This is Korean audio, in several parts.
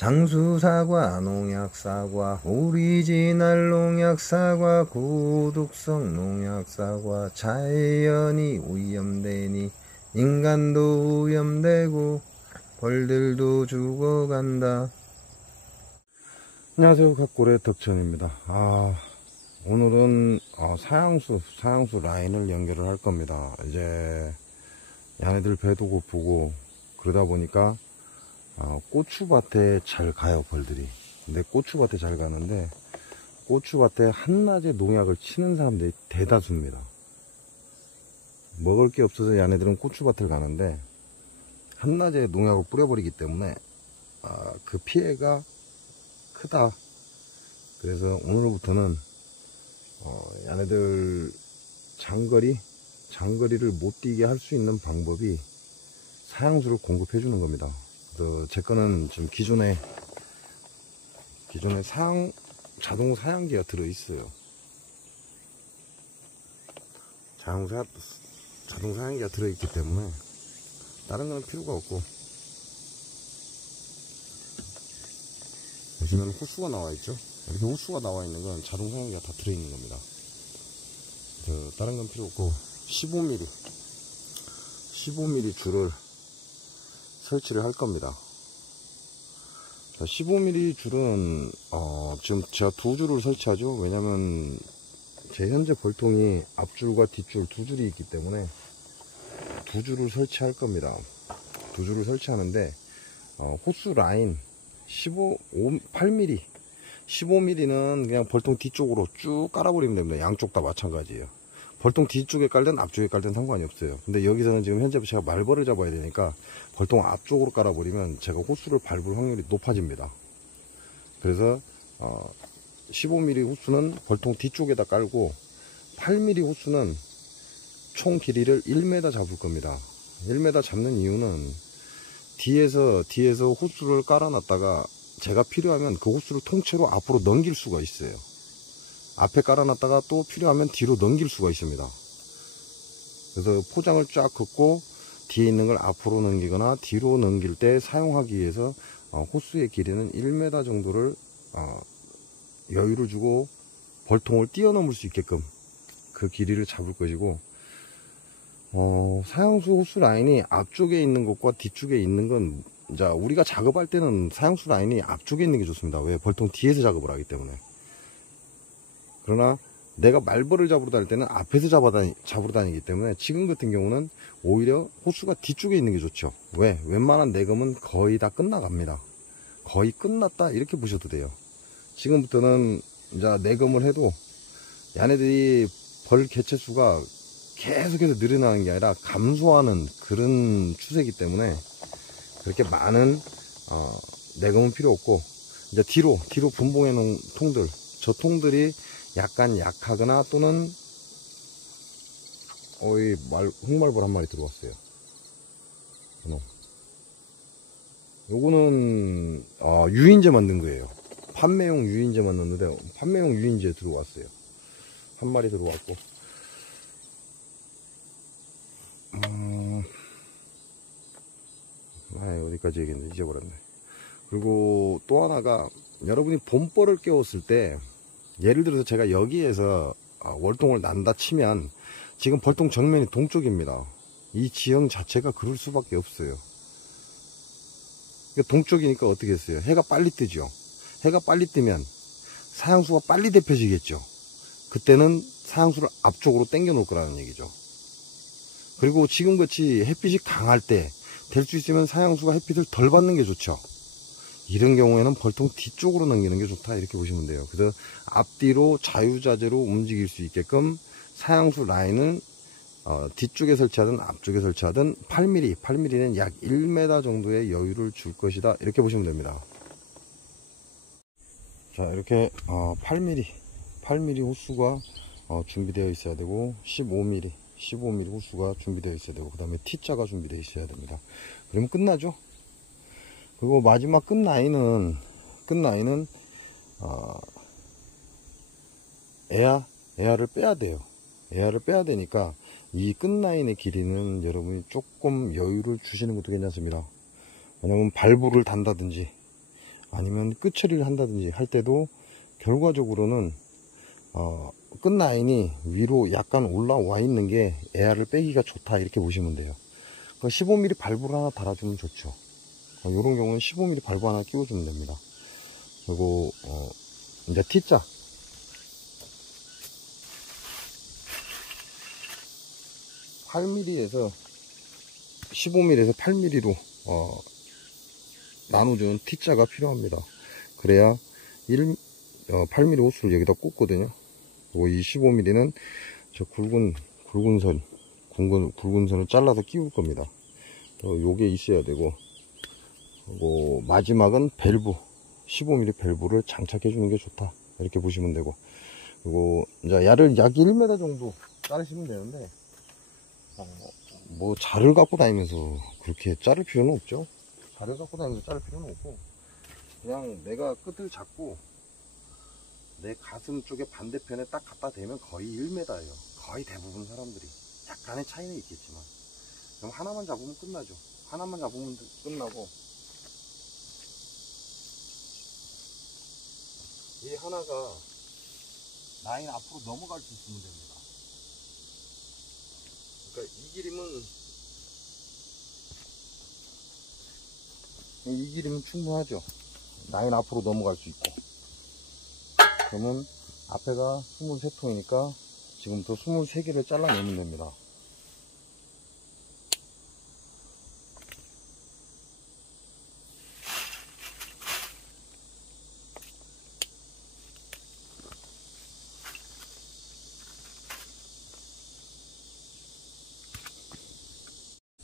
장수사과, 농약사과, 오리지널 농약사과, 고독성 농약사과, 자연이 오염되니 인간도 오염되고 벌들도 죽어간다. 안녕하세요, 각골의 덕천입니다. 오늘은 사양수 라인을 연결을 할 겁니다. 이제 얘네들 배도 고프고 그러다 보니까 고추밭에 잘 가요, 벌들이. 근데 고추밭에 잘 가는데 고추밭에 한낮에 농약을 치는 사람들이 대다수입니다. 먹을 게 없어서 얘네들은 고추밭을 가는데 한낮에 농약을 뿌려버리기 때문에 그 피해가 크다. 그래서 오늘부터는 얘네들 장거리를 못 뛰게 할 수 있는 방법이 사양수를 공급해 주는 겁니다. 제 거는 지금 기존에 자동 사양기가 들어 있어요. 자동 사양기가 들어 있기 때문에 다른 거는 필요가 없고, 보시면 호수가 나와 있죠. 이렇게 호수가 나와 있는 건 자동 사양기가 다 들어 있는 겁니다. 다른 건 필요 없고 15mm 줄을 설치를 할 겁니다. 15mm 줄은 지금 제가 두 줄을 설치하죠. 왜냐면 제 현재 벌통이 앞줄과 뒷줄 두 줄이 있기 때문에 두 줄을 설치할 겁니다. 두 줄을 설치하는데 호수 라인 8mm 15mm는 그냥 벌통 뒤쪽으로 쭉 깔아버리면 됩니다. 양쪽 다 마찬가지예요. 벌통 뒤쪽에 깔든 앞쪽에 깔든 상관이 없어요. 근데 여기서는 지금 현재 제가 말벌을 잡아야 되니까 벌통 앞쪽으로 깔아버리면 제가 호수를 밟을 확률이 높아집니다. 그래서 15mm 호수는 벌통 뒤쪽에다 깔고 8mm 호수는 총 길이를 1m 잡을 겁니다. 1m 잡는 이유는 뒤에서 호수를 깔아놨다가 제가 필요하면 그 호수를 통째로 앞으로 넘길 수가 있어요. 앞에 깔아놨다가 또 필요하면 뒤로 넘길 수가 있습니다. 그래서 포장을 쫙 긋고 뒤에 있는 걸 앞으로 넘기거나 뒤로 넘길 때 사용하기 위해서 호수의 길이는 1m 정도를 여유를 주고 벌통을 뛰어넘을 수 있게끔 그 길이를 잡을 것이고, 사양수 호수 라인이 앞쪽에 있는 것과 뒤쪽에 있는 건, 이제 우리가 작업할 때는 사양수 라인이 앞쪽에 있는 게 좋습니다. 왜? 벌통 뒤에서 작업을 하기 때문에. 그러나 내가 말벌을 잡으러 다닐 때는 앞에서 잡으러 다니기 때문에 지금 같은 경우는 오히려 호수가 뒤쪽에 있는 게 좋죠. 왜? 웬만한 내검은 거의 다 끝나갑니다. 거의 끝났다 이렇게 보셔도 돼요. 지금부터는 이제 내검을 해도 얘네들이 벌 개체수가 계속해서 늘어나는 게 아니라 감소하는 그런 추세이기 때문에 그렇게 많은 내검은 필요 없고, 이제 뒤로 분봉해 놓은 통들, 저 통들이 약간 약하거나 또는 흑말벌 한 마리 들어왔어요. 요거는 유인제 만든 거예요. 판매용 유인제 만드는데 판매용 유인제 들어왔어요. 한 마리 들어왔고, 어디까지 얘기했는지 잊어버렸네. 그리고 또 하나가, 여러분이 봄벌을 깨웠을 때 예를 들어서 제가 여기에서 월동을 난다 치면 지금 벌통 정면이 동쪽입니다. 이 지형 자체가 그럴 수밖에 없어요. 그러니까 동쪽이니까 어떻게 했어요? 해가 빨리 뜨죠. 해가 빨리 뜨면 사양수가 빨리 데펴지겠죠. 그때는 사양수를 앞쪽으로 당겨 놓을 거라는 얘기죠. 그리고 지금같이 햇빛이 강할 때 될 수 있으면 사양수가 햇빛을 덜 받는 게 좋죠. 이런 경우에는 벌통 뒤쪽으로 넘기는 게 좋다 이렇게 보시면 돼요. 그래서 앞뒤로 자유자재로 움직일 수 있게끔 사양수 라인은 뒤쪽에 설치하든 앞쪽에 설치하든 8mm는 약 1m 정도의 여유를 줄 것이다 이렇게 보시면 됩니다. 자, 이렇게 8mm 호수가 준비되어 있어야 되고 15mm 호수가 준비되어 있어야 되고, 그 다음에 T자가 준비되어 있어야 됩니다. 그러면 끝나죠. 그리고 마지막 끝 라인은 에아를 빼야 돼요. 에아를 빼야 되니까 이 끝 라인의 길이는 여러분이 조금 여유를 주시는 것도 괜찮습니다. 왜냐면 발부를 단다든지 아니면 끝 처리를 한다든지 할 때도 결과적으로는 끝 라인이 위로 약간 올라와 있는 게 에어를 빼기가 좋다 이렇게 보시면 돼요. 15mm 발브를 하나 달아주면 좋죠. 이런 경우는 15mm 발브 하나 끼워주면 됩니다. 그리고 이제 T자 8mm에서 15mm에서 8mm로 나눠준 T자가 필요합니다. 그래야 8mm 호스를 여기다 꽂거든요. 그리고 이 15mm는 저 굵은 선을 잘라서 끼울 겁니다. 요게 있어야 되고, 그리고 마지막은 밸브 15mm 밸브를 장착해 주는 게 좋다 이렇게 보시면 되고, 그리고 이제 야를 약 1m 정도 자르시면 되는데 뭐 자를 갖고 다니면서 그렇게 자를 필요는 없죠. 자를 갖고 다니면서 자를 필요는 없고, 그냥 내가 끝을 잡고 내 가슴 쪽에 반대편에 딱 갖다 대면 거의 1m예요. 거의 대부분 사람들이. 약간의 차이는 있겠지만. 그럼 하나만 잡으면 끝나죠. 하나만 잡으면 끝나고, 이 하나가 라인 앞으로 넘어갈 수 있으면 됩니다. 그러니까 이 길이면 충분하죠. 라인 앞으로 넘어갈 수 있고. 그러면 앞에가 23통이니까 지금부터 23개를 잘라내면 됩니다.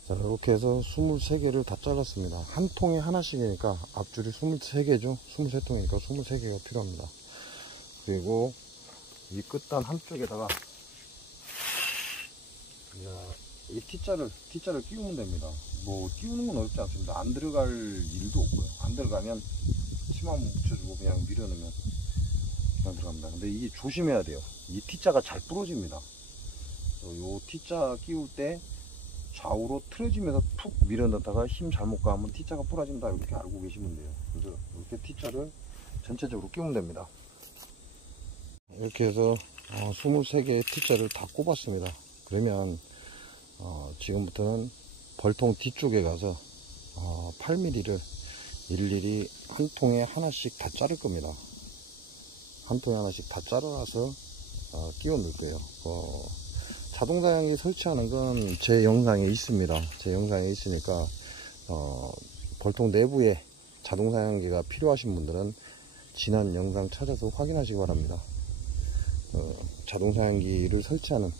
자, 이렇게 해서 23개를 다 잘랐습니다. 한 통에 하나씩이니까 앞줄이 23개죠. 23통이니까 23개가 필요합니다. 그리고 이 끝단 한쪽에다가 이 T자를 끼우면 됩니다. 뭐 끼우는 건 어렵지 않습니다. 안 들어갈 일도 없고요. 안 들어가면 치마만 붙여주고 그냥 밀어넣으면 그냥 들어갑니다. 근데 이게 조심해야 돼요. 이 T자가 잘 부러집니다. 요 T자 끼울 때 좌우로 틀어지면서 툭 밀어넣다가 힘 잘못 가면 T자가 부러진다 이렇게 알고 계시면 돼요. 그래서 이렇게 T자를 전체적으로 끼우면 됩니다. 이렇게 해서 23개의 T자를 다 꼽았습니다. 그러면 지금부터는 벌통 뒤쪽에 가서 8mm를 일일이 한 통에 하나씩 다 자를 겁니다. 한 통에 하나씩 다 잘라서 끼워 넣을 거예요. 자동사양기 설치하는 건 제 영상에 있습니다. 제 영상에 있으니까 벌통 내부에 자동사양기가 필요하신 분들은 지난 영상 찾아서 확인하시기 바랍니다. 자동사양기를 설치하는,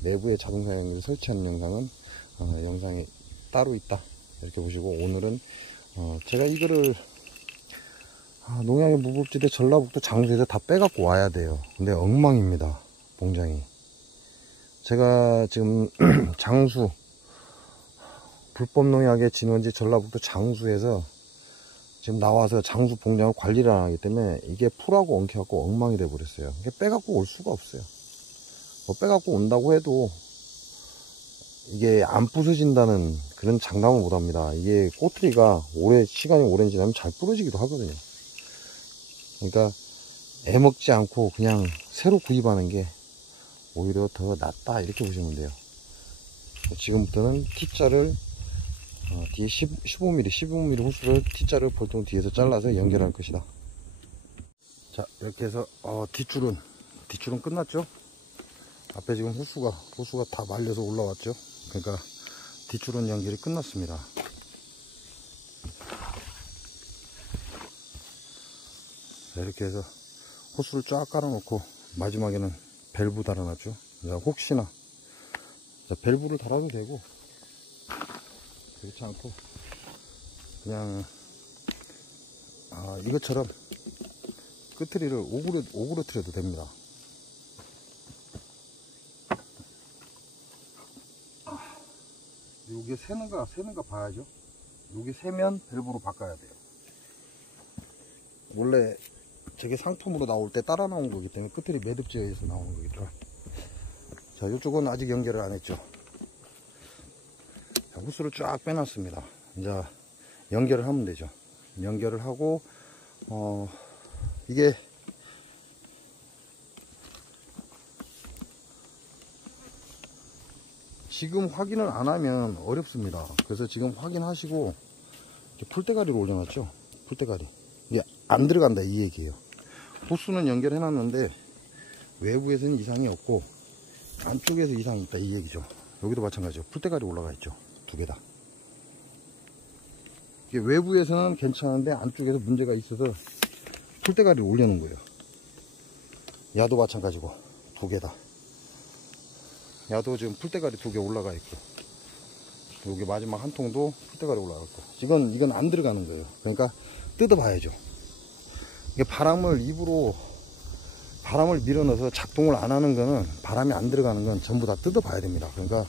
내부에 자동사양기를 설치하는 영상은 영상이 따로 있다 이렇게 보시고, 오늘은 제가 이거를 농양의 무법지대 전라북도 장수에서 다 빼갖고 와야 돼요. 근데 엉망입니다, 봉장이. 제가 지금 장수 불법농약의 진원지 전라북도 장수에서 지금 나와서 장수 봉장을 관리를 안 하기 때문에 이게 풀하고 엉켜갖고 엉망이 돼 버렸어요. 이게 빼갖고 올 수가 없어요. 뭐 빼갖고 온다고 해도 이게 안 부서진다는 그런 장담은 못 합니다. 이게 꼬투리가 시간이 오래 지나면 잘 부러지기도 하거든요. 그러니까 애먹지 않고 그냥 새로 구입하는 게 오히려 더 낫다 이렇게 보시면 돼요. 지금부터는 T자를 뒤에 15mm 호스를 T자를 벌통 뒤에서 잘라서 연결할 것이다. 자, 이렇게 해서 뒷줄은 끝났죠. 앞에 지금 호수가 다 말려서 올라왔죠. 그러니까 뒷줄은 연결이 끝났습니다. 자, 이렇게 해서 호스를 쫙 깔아놓고 마지막에는 밸브 달아놨죠. 자, 혹시나 밸브를 달아도 되고, 그렇지 않고 그냥 이것처럼 끝트리를 오그러뜨려도 됩니다. 요게 새는가 봐야죠. 요게 새면 밸브로 바꿔야 돼요. 원래 저게 상품으로 나올 때 따라 나온 거기 때문에 끝트리 매듭지어서 나오는 거겠죠. 자, 이쪽은 아직 연결을 안 했죠. 자, 호스를 쫙 빼놨습니다. 이제 연결을 하면 되죠. 연결을 하고 이게 지금 확인을 안 하면 어렵습니다. 그래서 지금 확인하시고 풀대가리를 올려놨죠. 풀대가리 이게 안 들어간다 이 얘기예요. 호스는 연결해 놨는데 외부에서는 이상이 없고 안쪽에서 이상이 있다 이 얘기죠. 여기도 마찬가지죠. 풀대가리 올라가 있죠. 두 개 다. 이게 외부에서는 괜찮은데 안쪽에서 문제가 있어서 풀대가리를 올려놓은 거예요. 야도 마찬가지고 두 개 다. 야도 지금 풀대가리 두 개 올라가 있고, 여기 마지막 한 통도 풀대가리 올라가 있고, 이건 안 들어가는 거예요. 그러니까 뜯어봐야죠. 이게 바람을 입으로 바람을 밀어넣어서 작동을 안 하는 거는, 바람이 안 들어가는 건 전부 다 뜯어봐야 됩니다. 그러니까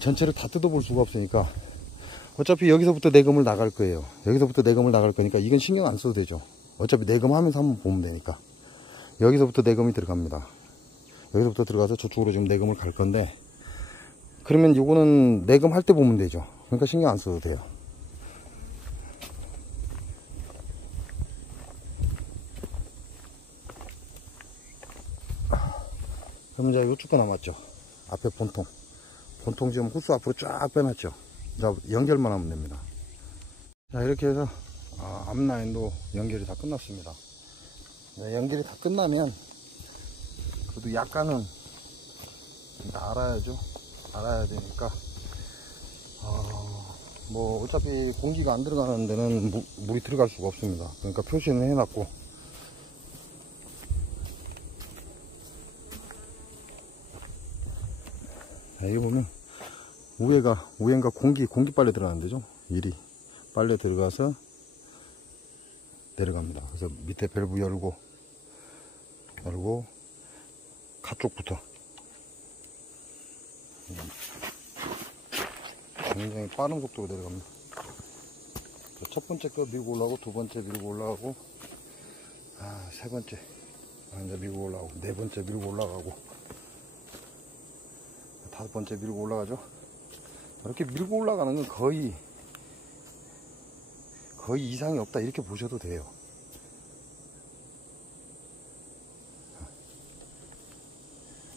전체를 다 뜯어볼 수가 없으니까, 어차피 여기서부터 내금을 나갈 거예요. 여기서부터 내금을 나갈 거니까 이건 신경 안 써도 되죠. 어차피 내금하면서 한번 보면 되니까. 여기서부터 내금이 들어갑니다. 여기서부터 들어가서 저쪽으로 지금 내금을 갈 건데, 그러면 요거는 내금 할 때 보면 되죠. 그러니까 신경 안 써도 돼요. 그럼 이제 요쪽 거 남았죠. 앞에 본통 지금 호스 앞으로 쫙 빼놨죠. 자, 연결만 하면 됩니다. 자, 이렇게 해서 앞라인도 연결이 다 끝났습니다. 연결이 다 끝나면 그래도 약간은 알아야죠. 알아야 되니까 뭐 어차피 공기가 안 들어가는 데는 물이 들어갈 수가 없습니다. 그러니까 표시는 해놨고, 여기 보면 위에가 공기 빨래 들어가는 데죠. 일이 빨래 들어가서 내려갑니다. 그래서 밑에 밸브 열고 가쪽부터 굉장히 빠른 속도로 내려갑니다. 첫 번째 거 밀고 올라가고, 두 번째 밀고 올라가고, 세 번째 이제 밀고 올라가고, 네 번째 밀고 올라가고, 다섯 번째 밀고 올라가죠. 이렇게 밀고 올라가는 건 거의 이상이 없다 이렇게 보셔도 돼요.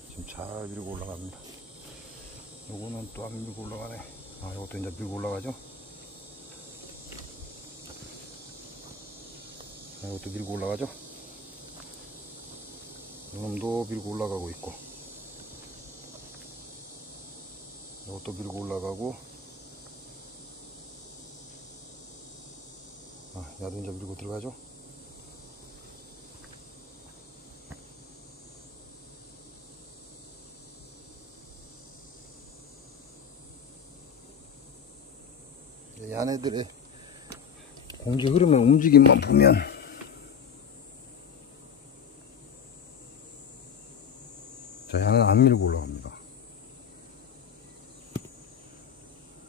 지금 잘 밀고 올라갑니다. 요거는 또 안 밀고 올라가네. 요것도 이제 밀고 올라가죠. 요것도 밀고 올라가죠. 요놈도 밀고 올라가고 있고, 요것도 밀고 올라가고, 야도 이제 밀고 들어가죠. 이 안에들의 공기 흐름의 움직임만 보면 자, 얘는 안 밀고 올라갑니다.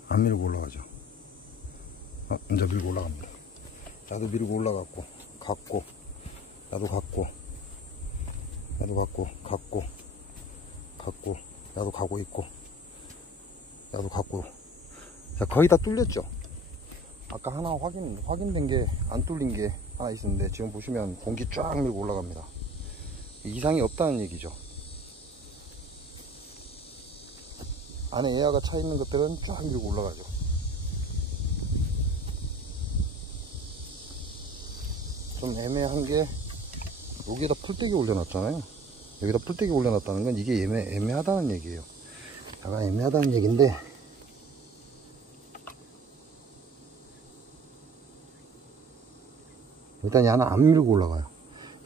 안 밀고 올라가죠. 이제 밀고 올라갑니다. 야도 밀고 올라갔고, 갔고, 야도 갔고, 야도 가고 있고, 야도 갔고. 자, 거의 다 뚫렸죠. 아까 하나 확인된 게 안 뚫린 게 하나 있었는데, 지금 보시면 공기 쫙 밀고 올라갑니다. 이상이 없다는 얘기죠. 안에 에어가 차 있는 것들은 쫙 밀고 올라가죠. 좀 애매한 게, 여기에다 풀떼기 올려놨잖아요. 여기다 풀떼기 올려놨다는 건 이게 애매하다는 얘기예요. 약간 애매하다는 얘기인데, 일단 얘는 안 밀고 올라가요.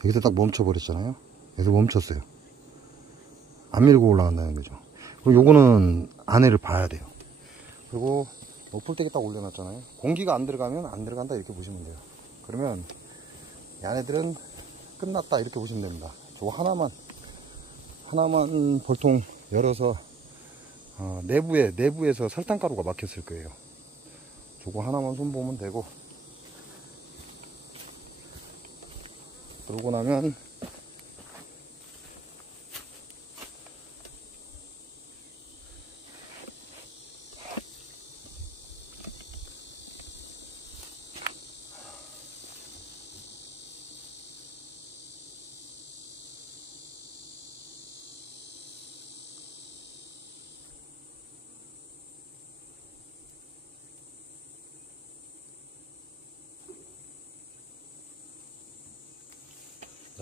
여기서 딱 멈춰버렸잖아요. 여기서 멈췄어요. 안 밀고 올라간다는 거죠. 그리고 요거는 안에를 봐야 돼요. 그리고 풀떼기 딱 올려놨잖아요. 공기가 안 들어가면 안 들어간다 이렇게 보시면 돼요. 그러면 얘네들은 끝났다 이렇게 보시면 됩니다. 저거 하나만 볼통 열어서 내부에서 설탕가루가 막혔을 거예요. 저거 하나만 손보면 되고, 그러고 나면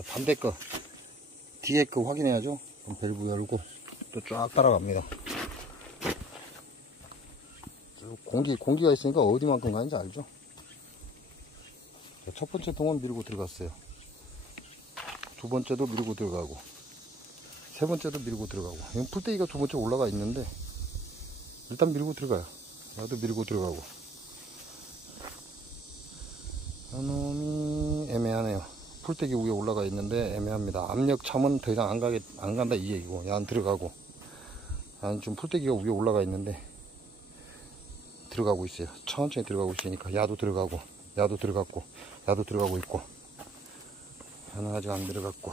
반대 거, 뒤에 거 확인해야죠. 그럼 밸브 열고 또 쫙 따라갑니다. 공기가 있으니까 어디만큼 가는지 알죠? 첫 번째 통은 밀고 들어갔어요. 두 번째도 밀고 들어가고, 세 번째도 밀고 들어가고. 이건 풀떼기가 두 번째 올라가 있는데 일단 밀고 들어가요. 나도 밀고 들어가고. 이놈이 애매하네요. 풀떼기 위에 올라가 있는데 애매합니다. 압력 차면 더 이상 안 간다 이 얘기고, 얘는 들어가고, 얘는 좀 풀떼기가 위에 올라가 있는데 들어가고 있어요. 천천히 들어가고 있으니까 야도 들어가고, 야도 들어갔고, 야도 들어가고 있고, 얘는 아직 안 들어갔고.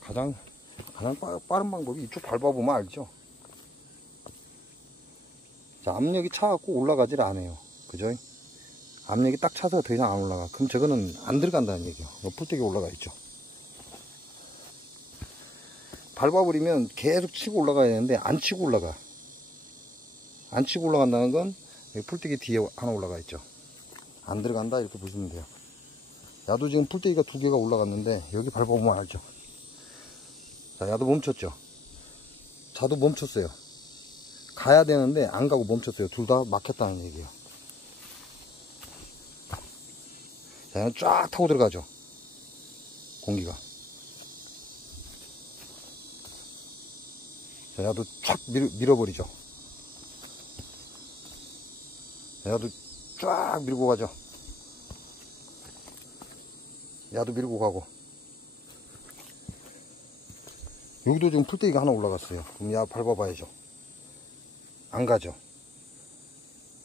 가장 빠른 방법이 이쪽 밟아보면 알죠. 자, 압력이 차갖고 올라가질 않아요. 그죠? 압력이 딱 차서 더 이상 안 올라가. 그럼 저거는 안 들어간다는 얘기예요. 풀떼기 올라가 있죠. 밟아버리면 계속 치고 올라가야 되는데 안 치고 올라가. 안 치고 올라간다는 건 풀떼기 뒤에 하나 올라가 있죠. 안 들어간다 이렇게 보시면 돼요. 야도 지금 풀떼기가 두 개가 올라갔는데 여기 밟아보면 알죠. 자, 야도 멈췄죠. 자도 멈췄어요. 가야 되는데 안 가고 멈췄어요. 둘 다 막혔다는 얘기예요. 자, 얘는 쫙 타고 들어가죠. 공기가. 자, 야도 쫙 밀어버리죠. 야도 쫙 밀고 가죠. 야도 밀고 가고. 여기도 지금 풀떼기가 하나 올라갔어요. 그럼 야 밟아봐야죠. 안 가죠.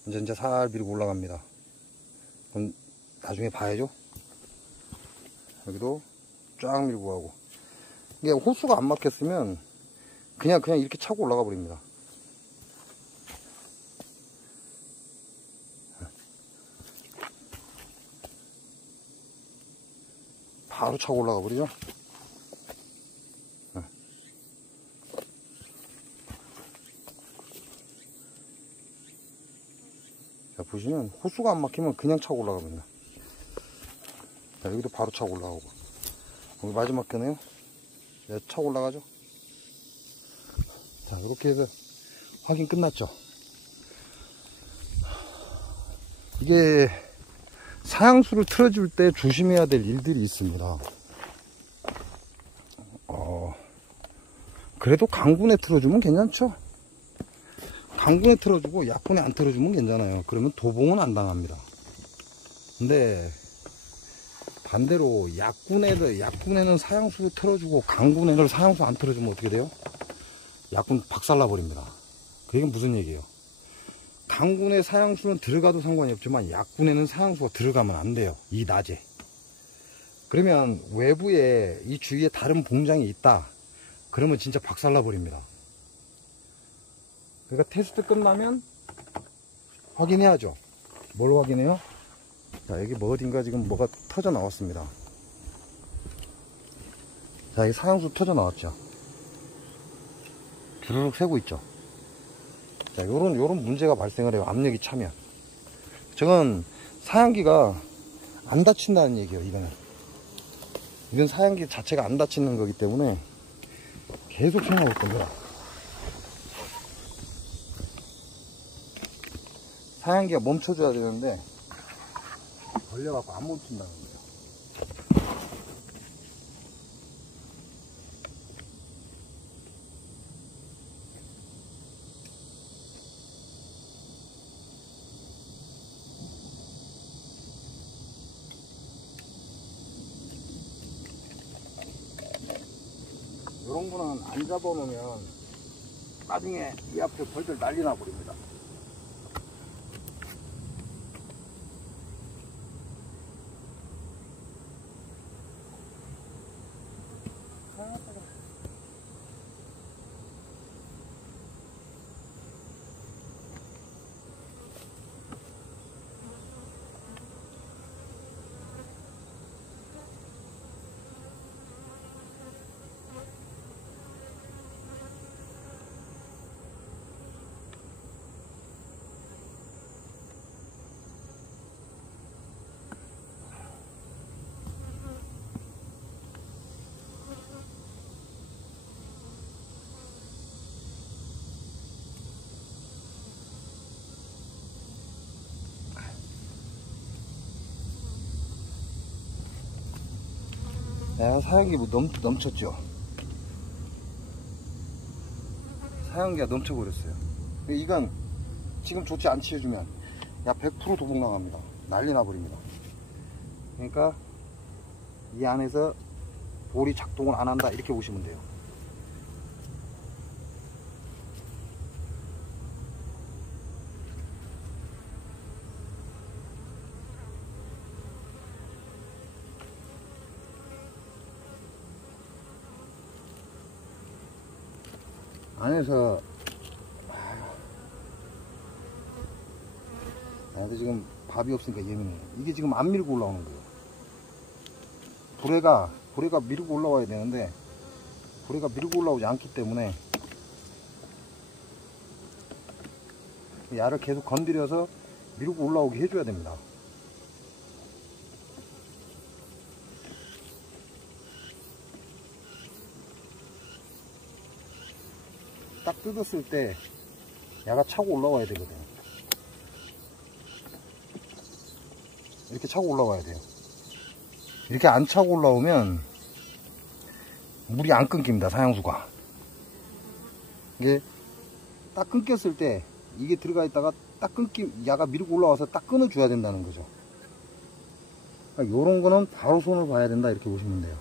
이제 살 밀고 올라갑니다. 그럼 나중에 봐야죠. 여기도 쫙 밀고 가고. 이게 호수가 안 막혔으면 그냥 이렇게 차고 올라가 버립니다. 바로 차고 올라가 버리죠. 자, 보시면 호수가 안 막히면 그냥 차고 올라갑니다. 자, 여기도 바로 차고 올라가고. 여기 마지막 끈에요. 네, 차고 올라가죠. 자, 이렇게 해서 확인 끝났죠. 이게 사양수를 틀어줄 때 조심해야 될 일들이 있습니다. 그래도 강군에 틀어주면 괜찮죠. 강군에 틀어주고 약군에 안 틀어주면 괜찮아요. 그러면 도봉은 안 당합니다. 근데 반대로 약군에는 사양수를 틀어주고 강군에는 사양수 안 틀어주면 어떻게 돼요? 약군 박살나 버립니다. 그게 무슨 얘기예요? 강군에 사양수는 들어가도 상관이 없지만 약군에는 사양수가 들어가면 안 돼요. 이 낮에. 그러면 외부에 이 주위에 다른 봉장이 있다. 그러면 진짜 박살나 버립니다. 그러니까 테스트 끝나면 확인해야죠. 뭘 확인해요? 자, 여기 뭐 어딘가 지금 뭐가 터져 나왔습니다. 자, 이 사양수 터져 나왔죠. 주르륵 새고 있죠. 자, 요런 문제가 발생을 해요. 압력이 차면. 저건 사양기가 안 닫힌다는 얘기예요, 이건 사양기 자체가 안 닫히는 거기 때문에 계속 생각하고 있습니다. 사양기가 멈춰줘야 되는데 걸려갖고 안 멈춘다는 거예요. 이런 거는 안 잡아놓으면 나중에 이 앞에 벌들 난리 나버립니다. 야, 사양기 뭐 넘쳤죠? 사양기가 넘쳐버렸어요. 이건 지금 좋지 않지 해주면 야 100% 도복 나갑니다. 난리 나버립니다. 그러니까 이 안에서 볼이 작동을 안 한다 이렇게 보시면 돼요. 안에서 근데 지금 밥이 없으니까 예민해. 이게 지금 안 밀고 올라오는 거예요. 고래가 밀고 올라와야 되는데 고래가 밀고 올라오지 않기 때문에 야를 계속 건드려서 밀고 올라오게 해줘야 됩니다. 딱 뜯었을 때 야가 차고 올라와야 되거든요. 이렇게 차고 올라와야 돼요. 이렇게 안 차고 올라오면 물이 안 끊깁니다. 사양수가 이게 딱 끊겼을 때 이게 들어가 있다가 딱 야가 밀고 올라와서 딱 끊어줘야 된다는 거죠. 그러니까 요런 거는 바로 손을 봐야 된다 이렇게 보시면 돼요.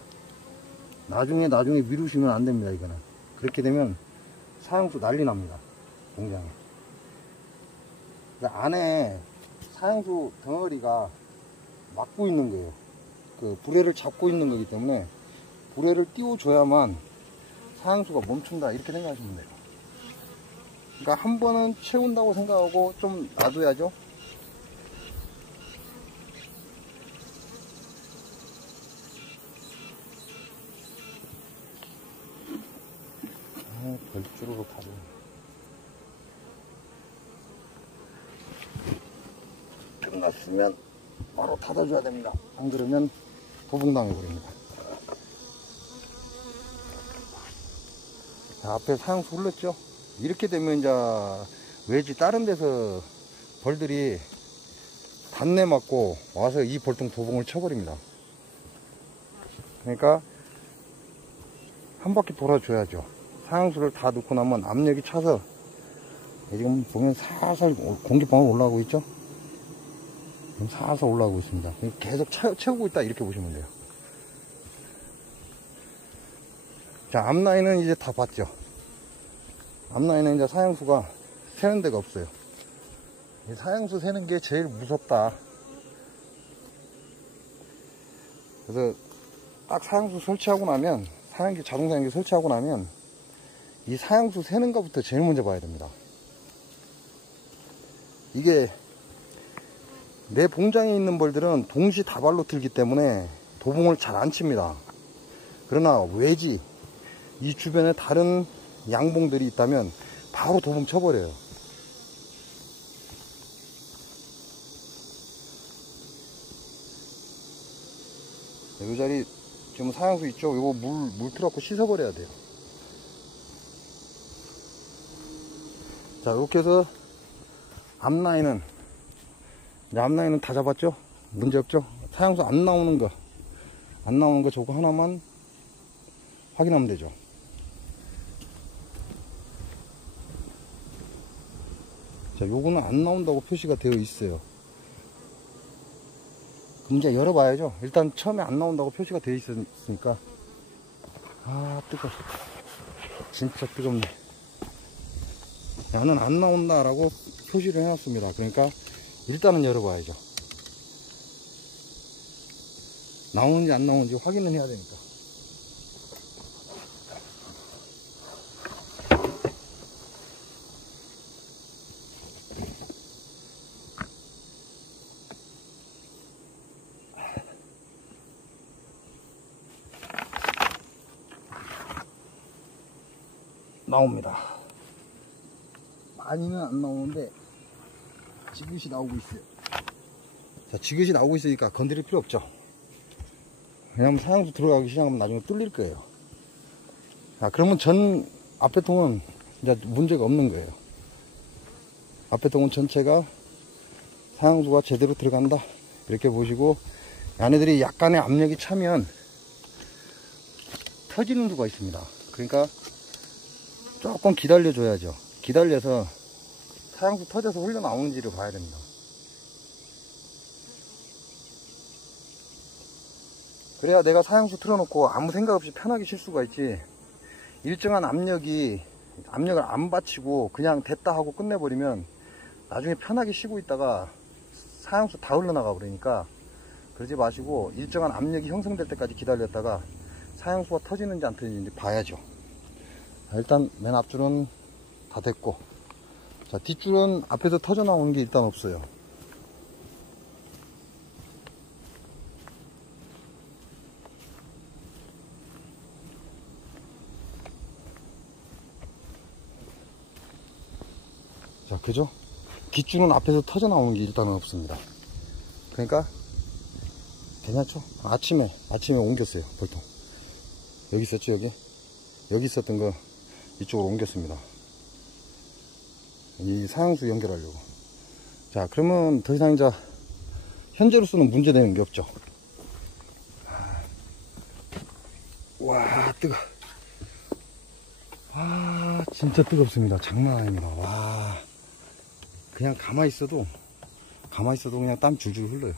나중에 미루시면 안 됩니다. 이거는 그렇게 되면 사양수 난리 납니다. 공장에. 안에 사양수 덩어리가 막고 있는 거예요. 그 불에를 잡고 있는 거기 때문에 불에를 띄워줘야만 사양수가 멈춘다 이렇게 생각하시면 돼요. 그러니까 한 번은 채운다고 생각하고 좀 놔둬야죠. 별주로로 가져. 끝났으면 바로 닫아줘야 됩니다. 안 그러면 도붕당해 버립니다. 자, 앞에 사양수 흘렀죠? 이렇게 되면 이제 외지 다른 데서 벌들이 단내 맞고 와서 이 벌통 도붕을 쳐버립니다. 그러니까 한 바퀴 돌아줘야죠. 사양수를 다 넣고 나면 압력이 차서 지금 보면 살살 공기방울 올라오고 있죠? 살살 올라오고 있습니다. 계속 채우고 있다 이렇게 보시면 돼요. 자, 앞라인은 이제 다 봤죠? 앞라인은 이제 사양수가 새는 데가 없어요. 사양수 새는 게 제일 무섭다. 그래서 딱 사양수 설치하고 나면 자동 사양기 설치하고 나면 이 사양수 새는 것부터 제일 먼저 봐야 됩니다. 이게 내 봉장에 있는 벌들은 동시다발로 틀기 때문에 도붕을 잘 안 칩니다. 그러나 외지 이 주변에 다른 양봉들이 있다면 바로 도붕 쳐버려요. 이 자리 지금 사양수 있죠? 이거 물 틀어갖고 씻어버려야 돼요. 자, 이렇게 해서 앞라인은 다 잡았죠? 문제 없죠? 사양수 안 나오는 거 저거 하나만 확인하면 되죠. 자, 요거는 안 나온다고 표시가 되어 있어요. 그럼 이제 열어봐야죠. 일단 처음에 안 나온다고 표시가 되어 있으니까. 아, 뜨거워. 진짜 뜨겁네. 나는 안 나온다라고 표시를 해놨습니다. 그러니까 일단은 열어봐야죠. 나오는지 안 나오는지 확인을 해야 되니까. 나옵니다. 많이는 안 나오는데 지그시 나오고 있어요. 자, 지그시 나오고 있으니까 건드릴 필요 없죠. 왜냐면 사양수 들어가기 시작하면 나중에 뚫릴 거예요. 자, 그러면 전 앞에 통은 이제 문제가 없는 거예요. 앞에 통은 전체가 사양수가 제대로 들어간다 이렇게 보시고, 안에들이 약간의 압력이 차면 터지는 수가 있습니다. 그러니까 조금 기다려줘야죠. 기다려서 사양수 터져서 흘러나오는지를 봐야 됩니다. 그래야 내가 사양수 틀어놓고 아무 생각 없이 편하게 쉴 수가 있지. 일정한 압력을 안 받치고 그냥 됐다 하고 끝내버리면 나중에 편하게 쉬고 있다가 사양수 다 흘러나가 버리니까 그러지 마시고 일정한 압력이 형성될 때까지 기다렸다가 사양수가 터지는지 안 터지는지 봐야죠. 자, 일단 맨 앞줄은 다 됐고, 자, 뒷줄은 앞에서 터져 나오는 게 일단 없어요. 자, 그죠? 뒷줄은 앞에서 터져 나오는 게 일단은 없습니다. 그러니까 괜찮죠? 아침에 옮겼어요. 볼통 여기 있었죠. 여기 있었던 거 이쪽으로 옮겼습니다. 이 사양수 연결하려고. 자, 그러면 더 이상 이제 현재로서는 문제되는 게 없죠. 와, 뜨거. 와, 진짜 뜨겁습니다. 장난 아닙니다. 와, 그냥 가만히 있어도 그냥 땀 줄줄 흘러요.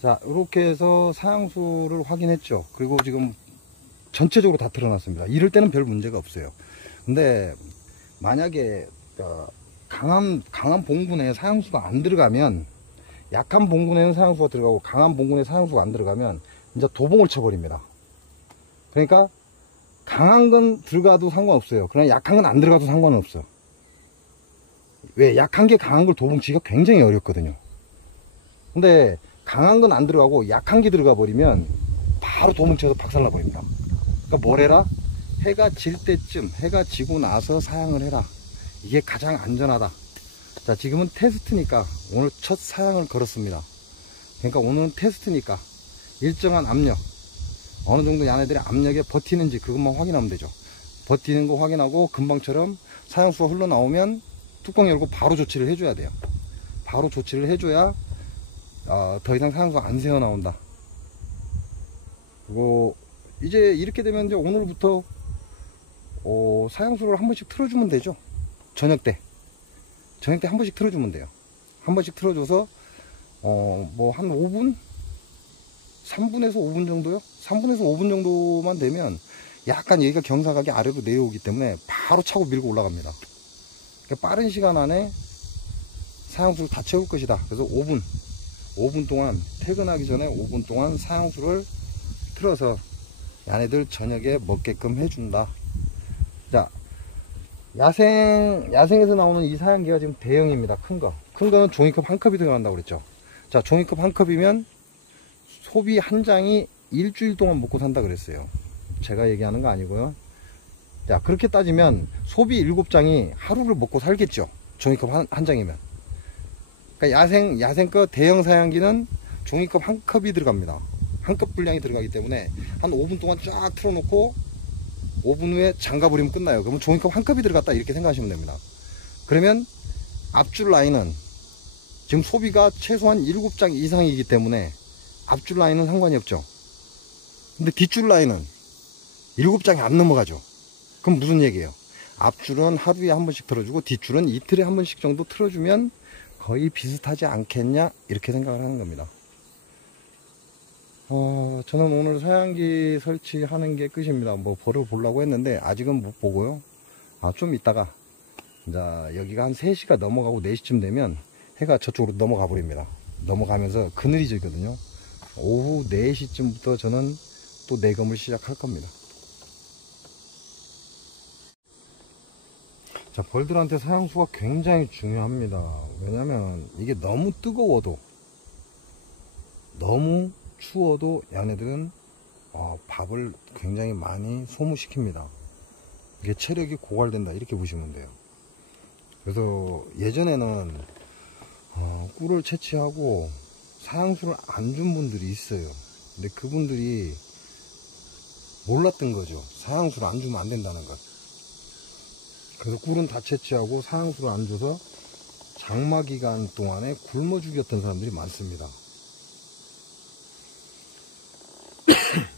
자, 이렇게 해서 사양수를 확인했죠. 그리고 지금 전체적으로 다 틀어놨습니다. 이럴 때는 별 문제가 없어요. 근데 만약에 강한 봉분에 사양수가 안 들어가면, 약한 봉분에는 사양수가 들어가고 강한 봉분에 사양수가 안 들어가면 이제 도봉을 쳐버립니다. 그러니까 강한 건 들어가도 상관없어요. 그러나 약한 건 안 들어가도 상관은 없어. 왜? 약한 게 강한 걸 도봉치기가 굉장히 어렵거든요. 근데 강한 건 안 들어가고 약한 게 들어가 버리면 바로 도뭉쳐서 박살나 버립니다. 그러니까 뭘 해라? 해가 질 때쯤, 해가 지고 나서 사양을 해라. 이게 가장 안전하다. 자, 지금은 테스트니까 오늘 첫 사양을 걸었습니다. 그러니까 오늘은 테스트니까 일정한 압력, 어느 정도 야네들의 압력에 버티는지 그것만 확인하면 되죠. 버티는 거 확인하고 금방처럼 사양수가 흘러나오면 뚜껑 열고 바로 조치를 해줘야 돼요. 바로 조치를 해줘야 더 이상 사양수가 안 새어 나온다. 그리고 이제 이렇게 되면 이제 오늘부터 사양수를 한 번씩 틀어주면 되죠. 저녁 때 한 번씩 틀어주면 돼요. 한 번씩 틀어줘서 뭐 한 5분? 3분에서 5분 정도요? 3분에서 5분 정도만 되면 약간 여기가 경사각이 아래로 내려오기 때문에 바로 차고 밀고 올라갑니다. 그러니까 빠른 시간 안에 사양수를 다 채울 것이다. 그래서 5분 동안, 퇴근하기 전에 5분 동안 사양수를 틀어서 얘네들 저녁에 먹게끔 해준다. 자, 야생에서 나오는 이 사양기가 지금 대형입니다. 큰 거는 종이컵 한 컵이 들어간다고 그랬죠. 자, 종이컵 한 컵이면 소비 한 장이 일주일 동안 먹고 산다 그랬어요. 제가 얘기하는 거 아니고요. 자, 그렇게 따지면 소비 7장이 하루를 먹고 살겠죠. 종이컵 한 장이면. 그러니까 야생 거 대형 사양기는 종이컵 한 컵이 들어갑니다. 한 컵 분량이 들어가기 때문에 한 5분 동안 쫙 틀어놓고 5분 후에 잠가버리면 끝나요. 그러면 종이컵 한 컵이 들어갔다 이렇게 생각하시면 됩니다. 그러면 앞줄 라인은 지금 소비가 최소한 7장 이상이기 때문에 앞줄 라인은 상관이 없죠. 근데 뒷줄 라인은 7장이 안 넘어가죠. 그럼 무슨 얘기예요? 앞줄은 하루에 한 번씩 틀어주고 뒷줄은 이틀에 한 번씩 정도 틀어주면 거의 비슷하지 않겠냐, 이렇게 생각을 하는 겁니다. 저는 오늘 사양기 설치하는 게 끝입니다. 뭐 벌을 보려고 했는데 아직은 못 보고요. 좀 이따가 이제 여기가 한 3시가 넘어가고 4시쯤 되면 해가 저쪽으로 넘어가 버립니다. 넘어가면서 그늘이 지거든요. 오후 4시쯤부터 저는 또 내검을 시작할 겁니다. 자, 벌들한테 사양수가 굉장히 중요합니다. 왜냐면 이게 너무 뜨거워도, 너무 추워도 얘네들은 밥을 굉장히 많이 소모시킵니다. 이게 체력이 고갈된다 이렇게 보시면 돼요. 그래서 예전에는 꿀을 채취하고 사양수를 안 준 분들이 있어요. 근데 그분들이 몰랐던 거죠. 사양수를 안 주면 안 된다는 것. 그래서 꿀은 다 채취하고 사양수를 안 줘서 장마 기간 동안에 굶어 죽였던 사람들이 많습니다.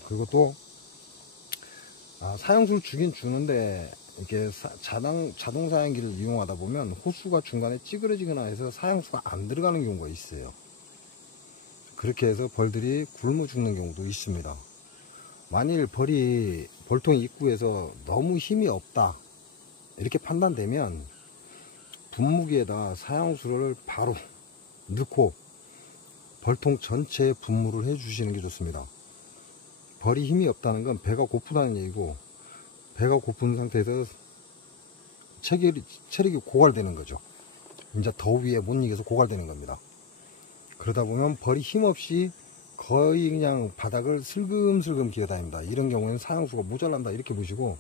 그리고 또 사형수를 주긴 주는데 이렇게 자동 사형기를 이용하다 보면 호수가 중간에 찌그러지거나 해서 사형수가 안 들어가는 경우가 있어요. 그렇게 해서 벌들이 굶어 죽는 경우도 있습니다. 만일 벌이 벌통 입구에서 너무 힘이 없다 이렇게 판단되면 분무기에다 사형수를 바로 넣고 벌통 전체에 분무를 해 주시는 게 좋습니다. 벌이 힘이 없다는 건 배가 고프다는 얘기고, 배가 고픈 상태에서 체력이 고갈되는 거죠. 이제 더위에 못 이겨서 고갈되는 겁니다. 그러다 보면 벌이 힘없이 거의 그냥 바닥을 슬금슬금 기어다닙니다. 이런 경우에는 사형수가 모자란다 이렇게 보시고,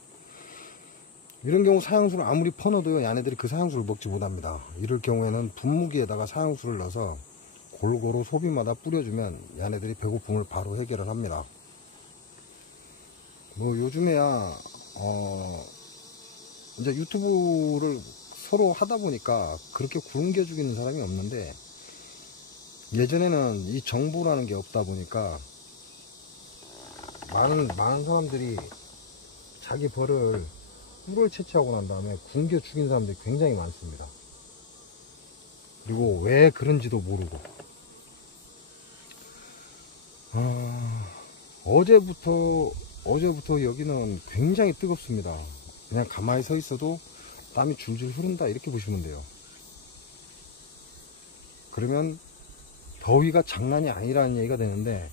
이런 경우 사형수를 아무리 퍼넣어도 얘네들이 그 사형수를 먹지 못합니다. 이럴 경우에는 분무기에다가 사형수를 넣어서 골고루 소비마다 뿌려주면 얘네들이 배고픔을 바로 해결을 합니다. 뭐 요즘에야 이제 유튜브를 서로 하다 보니까 그렇게 굶겨 죽이는 사람이 없는데, 예전에는 이 정보라는 게 없다 보니까 많은 사람들이 자기 벌을 꿀을 채취하고 난 다음에 굶겨 죽인 사람들이 굉장히 많습니다. 그리고 왜 그런지도 모르고. 어제부터 여기는 굉장히 뜨겁습니다. 그냥 가만히 서 있어도 땀이 줄줄 흐른다 이렇게 보시면 돼요. 그러면 더위가 장난이 아니라는 얘기가 되는데,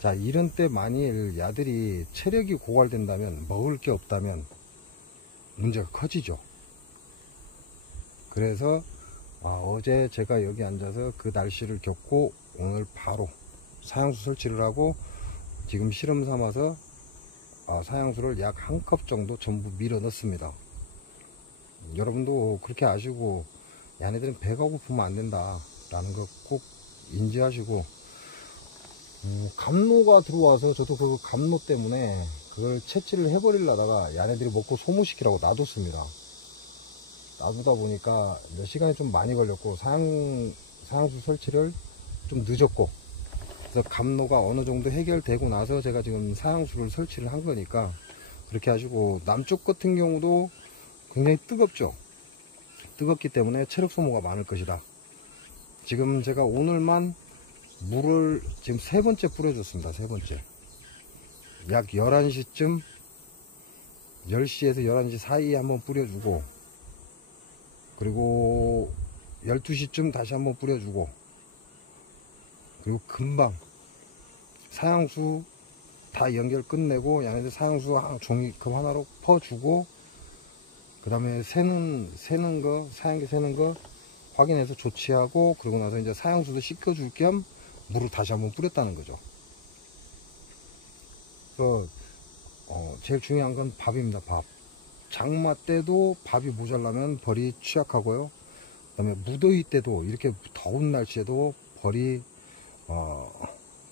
자, 이런 때 만일 야들이 체력이 고갈된다면, 먹을 게 없다면 문제가 커지죠. 그래서 어제 제가 여기 앉아서 그 날씨를 겪고 오늘 바로 사형수 설치를 하고 지금 실험 삼아서 사형수를 약 1컵 정도 전부 밀어 넣습니다. 여러분도 그렇게 아시고, 얘네들은 배가 고프면 안 된다 라는 거 꼭 인지하시고, 감로가 들어와서 저도 그 감로 때문에 그걸 채취를 해버리려다가 얘네들이 먹고 소모시키라고 놔뒀습니다. 놔두다 보니까 시간이 좀 많이 걸렸고, 사형수 설치를 좀 늦었고, 그래서 감로가 어느 정도 해결되고 나서 제가 지금 사형수를 설치를 한 거니까 그렇게 하시고, 남쪽 같은 경우도 굉장히 뜨겁죠. 뜨겁기 때문에 체력 소모가 많을 것이다. 지금 제가 오늘만 물을 지금 3번째 뿌려줬습니다. 3번째. 약 11시쯤 10시에서 11시 사이에 한번 뿌려주고, 그리고 12시쯤 다시 한번 뿌려주고, 그리고 금방 사형수 다 연결 끝내고 얘네들 사형수 종이컵 하나로 퍼주고, 그 다음에 새는 거, 사형기 새는 거 확인해서 조치하고, 그러고 나서 이제 사형수도 씻겨줄 겸 물을 다시 한번 뿌렸다는 거죠. 그래서 제일 중요한 건 밥입니다. 밥. 장마 때도 밥이 모자라면 벌이 취약하고요. 그 다음에 무더위 때도, 이렇게 더운 날씨에도 벌이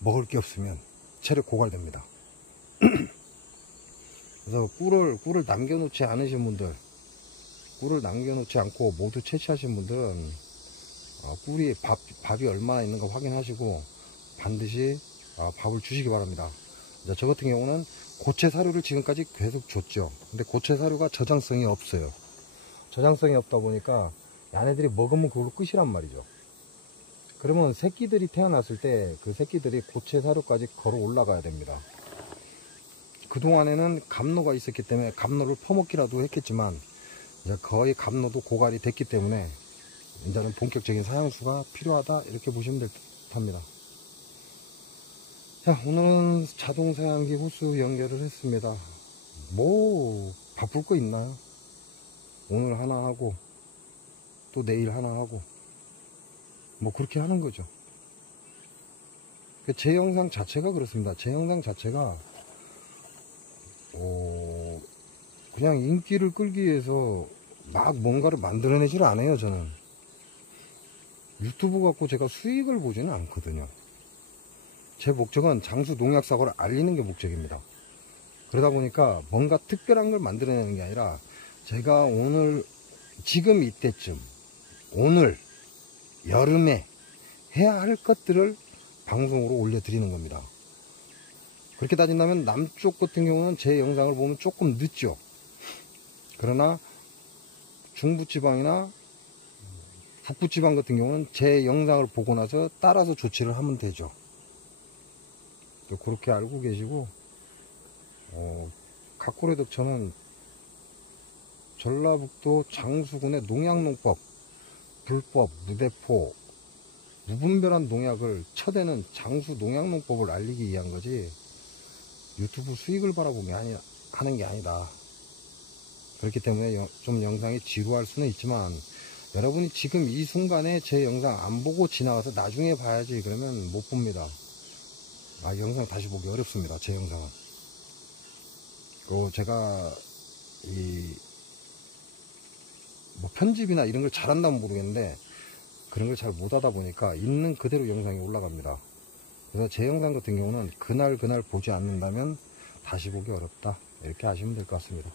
먹을 게 없으면 체력 고갈됩니다. 그래서 꿀을 남겨놓지 않으신 분들, 꿀을 남겨놓지 않고 모두 채취하신 분들은 꿀이 밥이 얼마나 있는가 확인하시고 반드시 밥을 주시기 바랍니다. 저 같은 경우는 고체 사료를 지금까지 계속 줬죠. 근데 고체 사료가 저장성이 없어요. 저장성이 없다 보니까 얘네들이 먹으면 그걸로 끝이란 말이죠. 그러면 새끼들이 태어났을 때 그 새끼들이 고체 사료까지 걸어 올라가야 됩니다. 그동안에는 감로가 있었기 때문에 감로를 퍼먹기라도 했겠지만, 이제 거의 감로도 고갈이 됐기 때문에 이제는 본격적인 사형수가 필요하다 이렇게 보시면 될 듯합니다. 자, 오늘은 자동 사형기 호수 연결을 했습니다. 뭐 바쁠 거 있나요? 오늘 하나 하고 또 내일 하나 하고 뭐 그렇게 하는 거죠. 제 영상 자체가 그렇습니다. 제 영상 자체가 그냥 인기를 끌기 위해서 막 뭔가를 만들어내질 않아요. 저는 유튜브 갖고 제가 수익을 보지는 않거든요. 제 목적은 장수 농약 사고를 알리는 게 목적입니다. 그러다 보니까 뭔가 특별한 걸 만들어내는 게 아니라, 제가 지금 이때쯤, 오늘 여름에 해야 할 것들을 방송으로 올려드리는 겁니다. 그렇게 따진다면 남쪽 같은 경우는 제 영상을 보면 조금 늦죠. 그러나 중부지방이나 북부지방 같은 경우는 제 영상을 보고 나서 따라서 조치를 하면 되죠. 그렇게 알고 계시고, 각고래덕천은 전라북도 장수군의 농약농법, 불법, 무대포, 무분별한 농약을 쳐대는 장수 농약농법을 알리기 위한 거지, 유튜브 수익을 바라보며 하는 게 아니다. 그렇기 때문에 좀 영상이 지루할 수는 있지만, 여러분이 지금 이 순간에 제 영상 안 보고 지나가서 나중에 봐야지 그러면 못 봅니다. 영상 다시 보기 어렵습니다. 제 영상은. 그리고 제가 편집이나 이런 걸 잘한다면 모르겠는데, 그런 걸 잘 못하다 보니까 있는 그대로 영상이 올라갑니다. 그래서 제 영상 같은 경우는 그날 보지 않는다면 다시 보기 어렵다, 이렇게 아시면 될 것 같습니다.